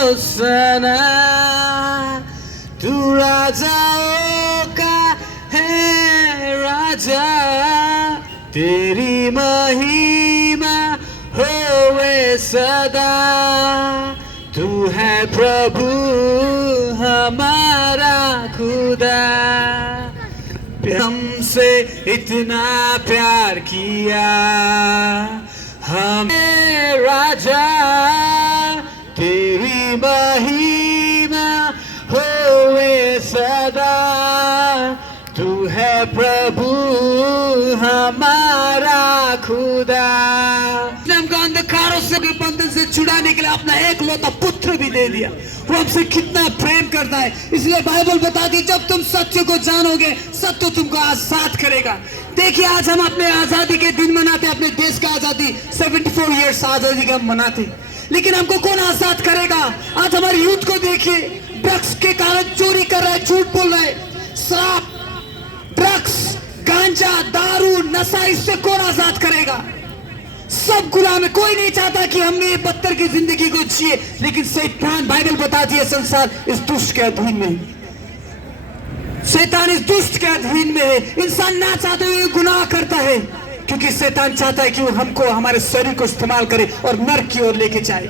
होसना, तू राजाओं का है राजा, तेरी महिमा होवे सदा, तू है प्रभु हमारा खुदा। हमसे इतना प्यार किया हमें राजा, तेरी महिमा होवे सदा, तू है प्रभु हमारा खुदा। हमको अंधकारों से बंधन से छुड़ाने के लिए अपना एक लौता पुत्र भी दे दिया। वो हमसे कितना प्रेम करता है। इसलिए बाइबल बताती जब तुम सत्य को जानोगे सत्य तुमको आजाद करेगा। देखिए आज हम अपने आजादी के दिन मनाते, अपने देश का आजादी 74 इयर्स आजादी का मनाते, लेकिन हमको कौन आजाद करेगा? आज हमारे यूथ को देखिए, ड्रग्स के कारण चोरी कर रहा है, झूठ बोल रहा है, शराब, ड्रग्स, गांजा, दारू, नशा, इससे कौन आजाद करेगा? सब गुलाम है। कोई नहीं चाहता कि हम ये पत्थर की जिंदगी को जिए, लेकिन शैतान, बाइबल बताती है, संसार इस दुष्ट के अधीन में है। शैतान इस दुष्ट के अधीन में है। इंसान ना चाहते हुए गुनाह करता है, क्योंकि शैतान चाहता है कि वो हमको, हमारे शरीर को इस्तेमाल करे और नरक की ओर लेके जाए।